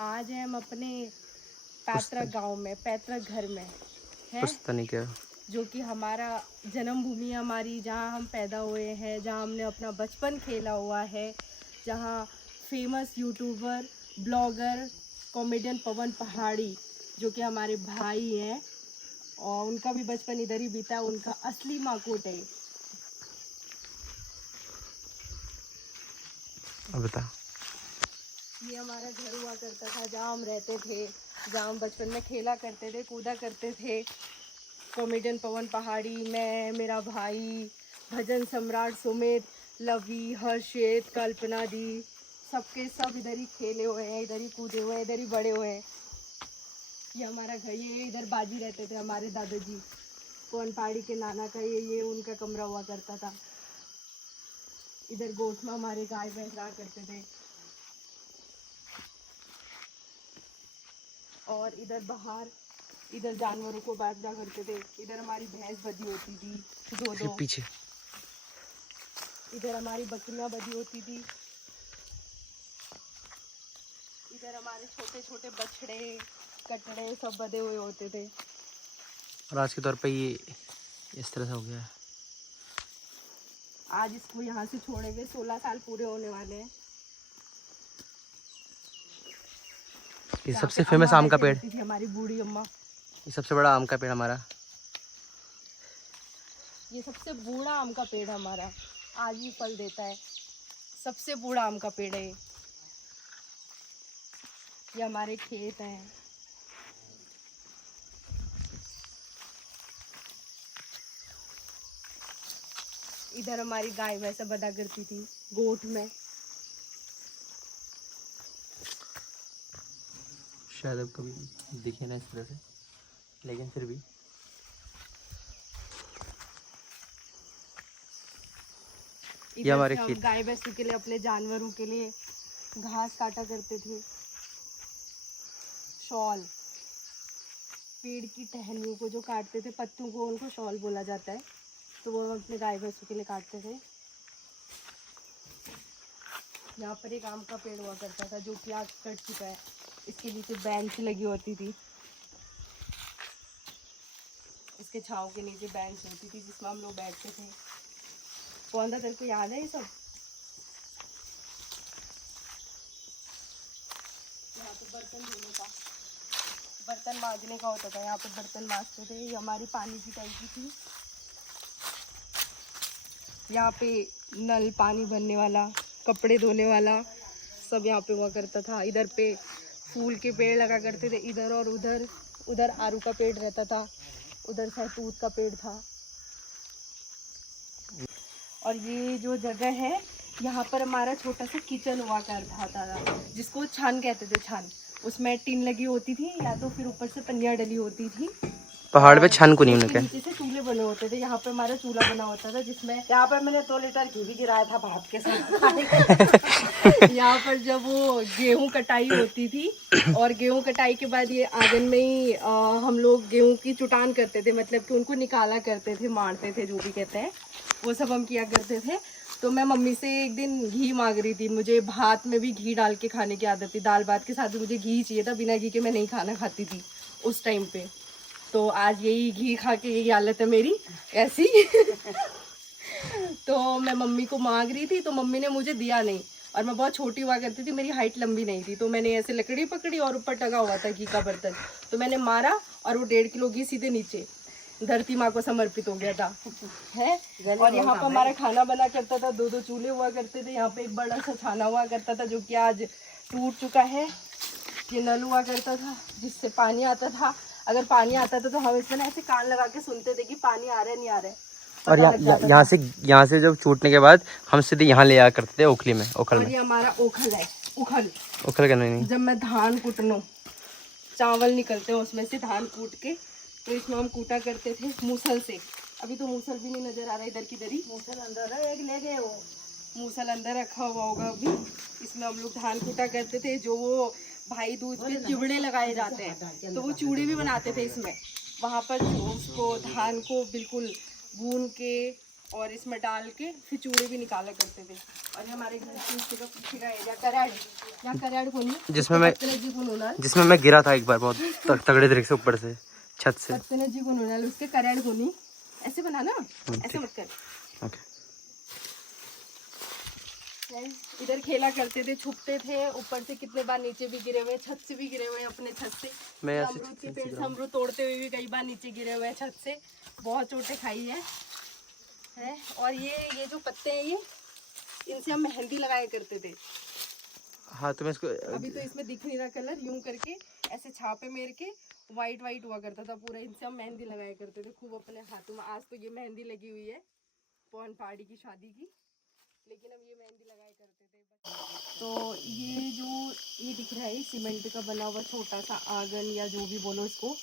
आज हम अपने पैतृक गांव में, पैतृक घर में है, पुश्तैनी क्या जो कि हमारा जन्मभूमि हमारी, जहां हम पैदा हुए हैं, जहां हमने अपना बचपन खेला हुआ है, जहां फेमस यूट्यूबर, ब्लॉगर, कॉमेडियन पवन पहाड़ी जो कि हमारे भाई हैं और उनका भी बचपन इधर ही बीता, उनका असली माकोट है। अब बता। ये हमारा घर हुआ करता था जहाँ हम रहते थे, जहाँ हम बचपन में खेला करते थे, कूदा करते थे। कॉमेडियन पवन पहाड़ी, मैं, मेरा भाई, भजन सम्राट सुमित, लवी, हर्षित, कल्पना दी, सबके सब इधर ही खेले हुए हैं, इधर ही कूदे हुए हैं, इधर ही बड़े हुए हैं। ये हमारा घर, ये इधर बाजी रहते थे हमारे दादाजी, पवन पहाड़ी के नाना का ये उनका कमरा हुआ करता था। इधर गोठ में हमारे गाय भैंस रहा करते थे और इधर बाहर इधर जानवरों को बांधा करते थे। इधर हमारी भैंस बधी होती थी दो, पीछे इधर हमारी बकरियां बधी होती थी। इधर हमारे छोटे छोटे बछड़े, कटड़े सब बधे हुए होते थे। और आज के तौर पे ये इस तरह से हो गया है। आज इसको यहाँ से छोड़े हुए 16 साल पूरे होने वाले हैं। ये सबसे फेमस आम का पेड़, थी हमारी बूढ़ी अम्मा। ये सबसे बड़ा आम का पेड़ हमारा, ये सबसे बूढ़ा आम का पेड़ हमारा, आज भी फल देता है। सबसे बूढ़ा आम का पेड़ है ये हमारे खेत हैं। इधर हमारी गाय वैसे बधा करती थी गोठ में। शायद अब कभी दिखे ना इस तरह से, लेकिन फिर भी ये हमारे खेत। गाय भैंसों के लिए, अपने जानवरों के लिए घास काटा करते थे। शॉल, पेड़ की टहनियों को जो काटते थे, पत्तों को, उनको शॉल बोला जाता है, तो वो अपने गाय भैंसों के लिए काटते थे। यहाँ पर एक आम का पेड़ हुआ करता था जो कि आज कट चुका है। इसके नीचे बेंच लगी होती थी, इसके छांव के नीचे बेंच होती थी जिसमें हम लोग बैठते थे। पौधा तेरे को याद है ये सब? यहाँ पे बर्तन धोने का, बर्तन मांजने का होता था, यहाँ पे बर्तन मांजते थे। ये हमारी पानी की टंकी थी। यहाँ पे नल, पानी भरने वाला, कपड़े धोने वाला सब यहाँ पे हुआ करता था। इधर पे फूल के पेड़ लगा करते थे, इधर और उधर। उधर आरू का पेड़ रहता था, उधर सहतूत का पेड़ था। और ये जो जगह है, यहाँ पर हमारा छोटा सा किचन हुआ करता था जिसको छान कहते थे। छान, उसमें टीन लगी होती थी या तो फिर ऊपर से पन्नियाँ डली होती थी। पहाड़ पे छान को नहीं उनके नीचे से चूल्हे बने होते थे। यहाँ पे हमारा चूल्हा बना होता था जिसमें, यहाँ पर मैंने 2 लीटर घी भी गिराया था भाप के साथ। यहाँ पर जब वो गेहूं कटाई होती थी और गेहूं कटाई के बाद ये आंगन में ही हम लोग गेहूं की चुटान करते थे, मतलब कि उनको निकाला करते थे, मारते थे, जो भी कहते हैं वो सब हम किया करते थे। तो मैं मम्मी से एक दिन घी मांग रही थी, मुझे भात में भी घी डाल के खाने की आदत थी, दाल भात के साथ भी मुझे घी चाहिए था, बिना घी के मैं नहीं खाना खाती थी उस टाइम पे। तो आज यही घी खा के यही हालत है मेरी ऐसी। तो मैं मम्मी को मांग रही थी तो मम्मी ने मुझे दिया नहीं, और मैं बहुत छोटी हुआ करती थी, मेरी हाइट लंबी नहीं थी, तो मैंने ऐसे लकड़ी पकड़ी और ऊपर टंगा हुआ था घी का बर्तन, तो मैंने मारा और वो 1.5 किलो घी सीधे नीचे धरती माँ को समर्पित हो गया था है। और यहाँ पर हमारा खाना बना करता था, 2-2 चूल्हे हुआ करते थे। यहाँ पे एक बड़ा सा छाना हुआ करता था जो कि आज टूट चुका है। ये नल हुआ करता था जिससे पानी आता था। अगर पानी आता था तो हम इसमें ऐसे कान लगा के सुनते थे कि पानी आ रहा है नहीं आ रहा है। और यहाँ से जब छूटने के बाद हम सीधे यहाँ ले आया करते थे ओखली में, ओखल में। ये हमारा ओखल है, ओखल करना नहीं। जब मैं धान कूटनू, चावल निकलते हैं उसमें से धान कूट के, तो इसमें हम कूटा करते थे मूसल से। अभी तो मूसल भी नहीं नजर आ रहा, इधर किधर ही मूसल अंदर है, एक ले गए वो मूसल अंदर रखा हुआ होगा अभी। इसमें हम लोग धान कूटा करते थे। जो वो भाई दूज पे चिवड़े लगाए जाते हैं तो वो चूड़े भी बनाते थे इसमें। वहाँ पर उसको धान को बिल्कुल भून के और इसमें डाल के फिर चूड़े भी निकाला करते थे। और ये हमारे घर के पीछे का एरिया कराड़, यहाँ कराड़ को नहीं जिसमें मैं गिरा था एक बार बहुत तगड़े तरीके से ऊपर से छत से। जी को नोनाल उसके कराड़ को नहीं ऐसे बना ना, ऐसे मत कर। ओके। इधर खेला करते थे, छुपते थे, ऊपर से कितने बार नीचे भी गिरे हुए, छत से भी गिरे हुए अपने छत से। अमरूद के पेड़ से अमरूद तोड़ते हुए भी कई बार नीचे गिरे हुए हैं छत से, बहुत चोटें खाई है। और ये जो पत्ते हैं ये इनसे हम मेहंदी लगाया करते थे। हाँ तो मैं इसको अभी तो इसमें दिख नहीं रहा कलर, यूं करके ऐसे छापे मेर के वाइट वाइट हुआ करता था पूरा, इनसे हम मेहंदी लगाया करते थे खूब अपने हाथों में। आज तो ये मेहंदी लगी हुई है पौन पहाड़ी की शादी की, लेकिन हम ये मेहंदी लगाया करते थे। तो ये दिख रहा है सीमेंट का बना हुआ छोटा सा आंगन या जो भी बोलो इसको।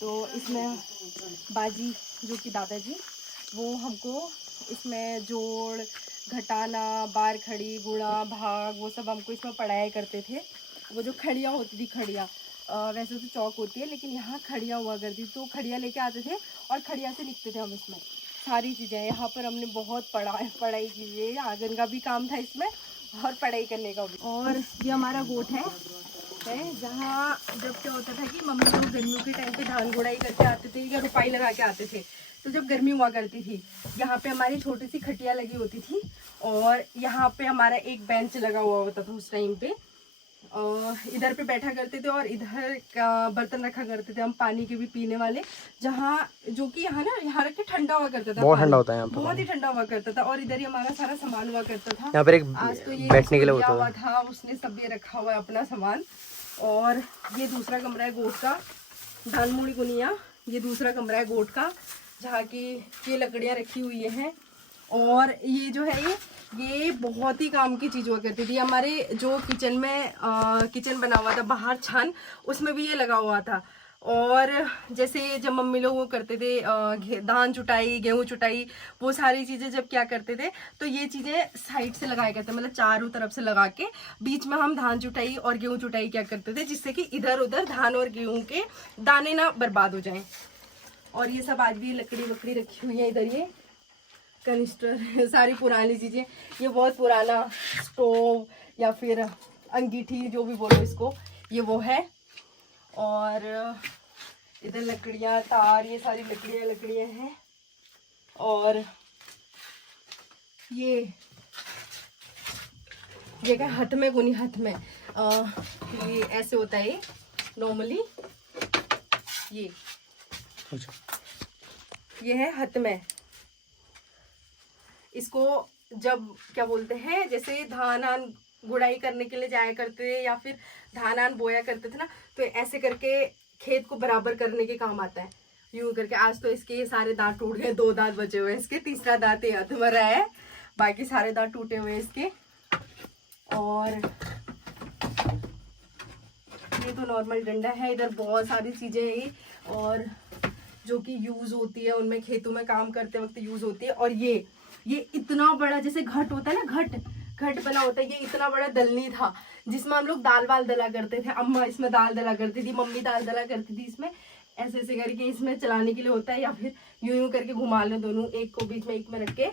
तो इसमें बाजी जो कि दादाजी वो हमको इसमें जोड़ घटाना, बार खड़ी, गुणा, भाग वो सब हमको इसमें पढ़ाया करते थे। वो जो खड़िया होती थी, खड़िया वैसे तो चौक होती है लेकिन यहाँ खड़िया हुआ करती, तो खड़िया लेके आते थे और खड़िया से लिखते थे हम इसमें सारी चीज़ें। यहाँ पर हमने बहुत पढ़ाई की है, आंगन का भी काम था इसमें और पढ़ाई करने का भी। और ये हमारा गोठ है जहाँ जब क्या होता था कि मम्मी लोग गर्मियों के टाइम पे धान गुड़ाई करके आते थे या रुपाई लगा के आते थे, तो जब गर्मी हुआ करती थी यहाँ पे हमारी छोटी सी खटिया लगी होती थी और यहाँ पे हमारा एक बेंच लगा हुआ होता था उस टाइम पे। इधर पे बैठा करते थे और इधर बर्तन रखा करते थे हम पानी के भी पीने वाले, जहाँ जो कि यहाँ ना यहाँ रख के ठंडा हुआ करता था, बहुत ठंडा होता है यहाँ पे, बहुत ही ठंडा हुआ करता था। और इधर ही हमारा सारा सामान हुआ करता था। यहाँ पर एक आज तो ये बैठने के लिए होता था, उसने सब ये रखा हुआ है अपना सामान। और ये दूसरा कमरा है गोट का, धान मूड़ी गुनिया, ये दूसरा कमरा है गोट का जहाँ की ये लकड़ियाँ रखी हुई हैं। और ये जो है ये बहुत ही काम की चीज़ हुआ करती थी। हमारे जो किचन में किचन बना हुआ था बाहर छान, उसमें भी ये लगा हुआ था। और जैसे जब मम्मी लोग वो करते थे धान चुटाई, गेहूं चुटाई, वो सारी चीज़ें जब क्या करते थे तो ये चीज़ें साइड से लगाया करते, मतलब चारों तरफ से लगा के बीच में हम धान चुटाई और गेहूं चुटाई क्या करते थे, जिससे कि इधर उधर धान और गेहूं के दाने ना बर्बाद हो जाएं। और ये सब आज भी लकड़ी वकड़ी रखी हुई है इधर, ये कनिस्टर सारी पुरानी चीज़ें, ये बहुत पुराना स्टोव या फिर अंगीठी जो भी बोलो इसको, ये वो है। और इधर लकड़ियाँ, तार, ये सारी लकड़ियाँ हैं। और ये क्या हाथ में गुनी, हाथ में ये ऐसे होता है नॉर्मली, ये है हाथ में। इसको जब क्या बोलते हैं, जैसे धान आन गुड़ाई करने के लिए जाया करते थे या फिर धान आन बोया करते थे ना, तो ऐसे करके खेत को बराबर करने के काम आता है, यूं करके। आज तो इसके सारे दांत टूट गए, 2 दांत बचे हुए हैं इसके, तीसरा दांत हाथ में रहा है, बाकी सारे दांत टूटे हुए हैं इसके। और ये तो नॉर्मल डंडा है, इधर बहुत सारी चीजें हैं और जो कि यूज होती है, उनमें खेतों में काम करते वक्त यूज होती है। और ये इतना बड़ा जैसे घट होता है ना, घट बना होता है, ये इतना बड़ा दलनी था जिसमें हम लोग दाल वाल दला करते थे। अम्मा इसमें दाल दला करती थी, मम्मी दाल दला करती थी इसमें, ऐसे ऐसे करके इसमें चलाने के लिए होता है, या फिर यूं करके घुमा लो दोनों, एक को बीच में एक में रख के।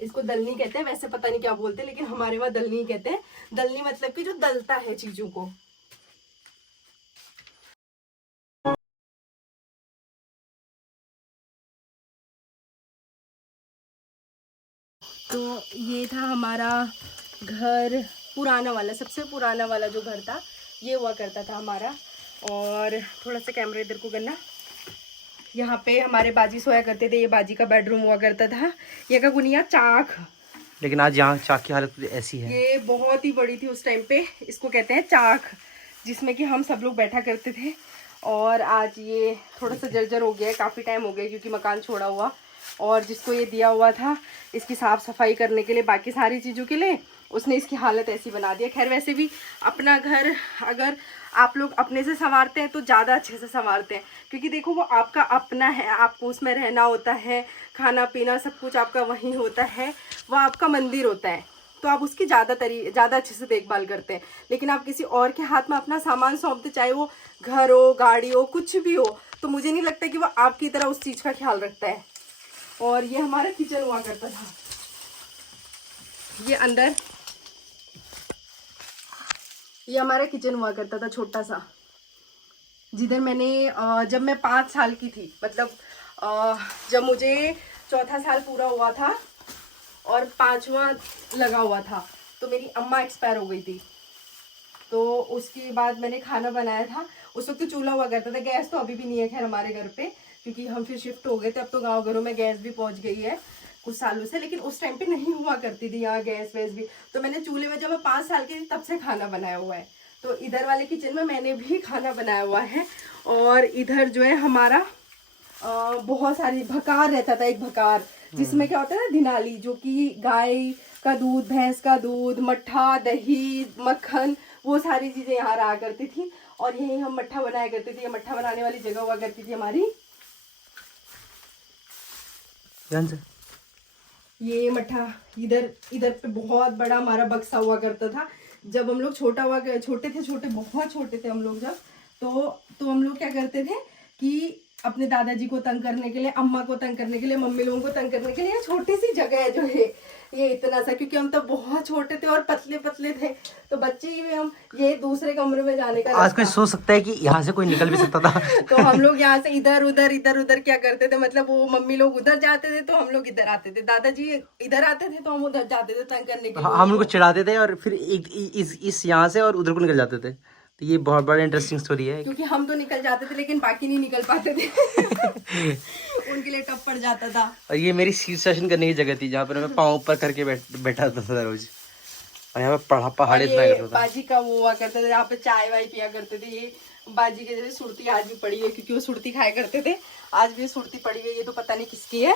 इसको दलनी कहते हैं, वैसे पता नहीं क्या बोलते हैं, लेकिन हमारे वहाँ दलनी कहते हैं। दलनी मतलब कि जो दलता है चीजों को। तो ये था हमारा घर पुराना वाला, सबसे पुराना वाला जो घर था, ये हुआ करता था हमारा। और थोड़ा सा कैमरा इधर को करना, यहाँ पे हमारे बाजी सोया करते थे, ये बाजी का बेडरूम हुआ करता था। ये का गुनिया चाक, लेकिन आज यहाँ चाक की हालत ऐसी है, ये बहुत ही बड़ी थी उस टाइम पे, इसको कहते हैं चाक, जिसमें कि हम सब लोग बैठा करते थे। और आज ये थोड़ा सा जर्जर हो गया है, काफ़ी टाइम हो गया क्योंकि मकान छोड़ा हुआ। और जिसको ये दिया हुआ था इसकी साफ़ सफाई करने के लिए, बाकी सारी चीज़ों के लिए, उसने इसकी हालत ऐसी बना दिया। खैर वैसे भी अपना घर अगर आप लोग अपने से संवारते हैं तो ज़्यादा अच्छे से संवारते हैं, क्योंकि देखो वो आपका अपना है, आपको उसमें रहना होता है, खाना पीना सब कुछ आपका वहीं होता है, वह आपका मंदिर होता है, तो आप उसकी ज़्यादा अच्छे से देखभाल करते हैं। लेकिन आप किसी और के हाथ में अपना सामान सौंपते, चाहे वो घर हो, गाड़ी हो, कुछ भी हो, तो मुझे नहीं लगता कि वो आपकी तरह उस चीज़ का ख्याल रखता है। और ये हमारा किचन हुआ करता था। ये अंदर ये हमारा किचन हुआ करता था छोटा सा, जिधर मैंने जब मैं 5 साल की थी, मतलब जब मुझे 4था साल पूरा हुआ था और 5वां लगा हुआ था, तो मेरी अम्मा एक्सपायर हो गई थी। तो उसके बाद मैंने खाना बनाया था। उस वक्त तो चूल्हा हुआ करता था, गैस तो अभी भी नहीं है खैर हमारे घर पे, क्योंकि हम फिर शिफ्ट हो गए थे। अब तो गांव घरों में गैस भी पहुंच गई है कुछ सालों से, लेकिन उस टाइम पे नहीं हुआ करती थी यहाँ गैस वैस भी। तो मैंने चूल्हे में जब मैं 5 साल की थी तब से खाना बनाया हुआ है। तो इधर वाले किचन में मैंने भी खाना बनाया हुआ है। और इधर जो है हमारा बहुत सारी भकार रहता था, एक भकार जिसमें क्या होता है ना, धिनाली, जो कि गाय का दूध, भैंस का दूध, मट्ठा, दही, मक्खन, वो सारी चीजें यहाँ रहा करती थी। और यही हम मट्ठा बनाया करते थे। ये मट्ठा बनाने वाली जगह हुआ करती थी हमारी। ये मट्ठा इधर पे बहुत बड़ा हमारा बक्सा हुआ करता था। जब हम लोग छोटे बहुत छोटे थे हम लोग जब, तो हम लोग क्या करते थे कि अपने दादाजी को तंग करने के लिए, अम्मा को तंग करने के लिए, मम्मी लोगों को तंग करने के लिए, छोटी सी जगह है जो है ये इतना सा, क्योंकि हम तो बहुत छोटे थे और पतले पतले थे, तो बच्चे भी हम ये दूसरे कमरे में जाने का आज कोई सोच सकता है कि यहाँ से कोई निकल भी सकता था। तो हम लोग यहाँ से इधर उधर क्या करते थे, मतलब वो मम्मी लोग उधर जाते थे तो हम लोग इधर आते थे, दादाजी इधर आते थे तो हम उधर जाते थे तंग करने के लिए। हम उनको चिढ़ाते थे और फिर इस यहाँ से और उधर को निकल जाते थे। तो ये बहुत बड़ा इंटरेस्टिंग स्टोरी है, क्योंकि हम तो निकल जाते थे लेकिन बाकी नहीं निकल पाते थे। उनके लिए टफ पड़ जाता था। और ये मेरी शीर्षासन करने की जगह थी, जहाँ पर मैं पाँव ऊपर करके बैठा रहता था रोज। और यहाँ पे पहाड़ इतना करता था। बाजी का वो हुआ करता था, यहाँ पे चाय वाय पिया करते थे। ये बाजी के जैसे सुरती आज भी पड़ी है, क्योंकि वो सुरती खाया करते थे। आज भी सुरती पड़ी है, ये तो पता नहीं किसकी है।